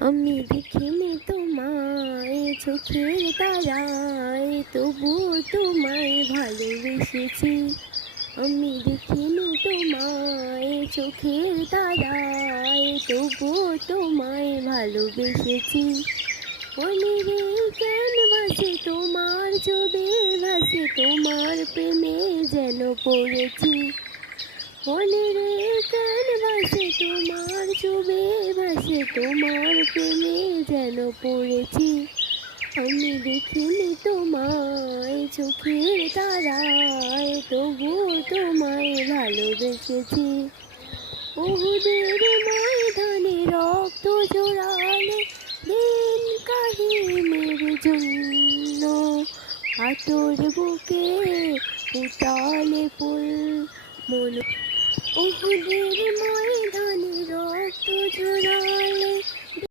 আমি দেখিনি তোমায় চোখের তারায়, তবুও তোমায় ভালোবেসেছি। আমি দেখিনি তোমায় চোখের তারায়, তবুও তোমায় ভালোবেসেছি। অনিরে কেন ভাসে তোমার ছবি, ভাসে তোমার প্রেমে যেন পড়েছি। অনিরে কেন ভাসে তোমার ছবি, ভাসে তোমার প্রেমে যেন পড়েছি। আমি দেখিনি তোমায় চোখের তারায়, তবুও তোমায় ভালোবেসেছি। উহুদের ময়দানে রক্ত জোড়ালে দিন কাহিমের জন্য, আতর বুকে ফুটালে ফুল মন। উহুদের ময়দানে রক্ত জোড়ালে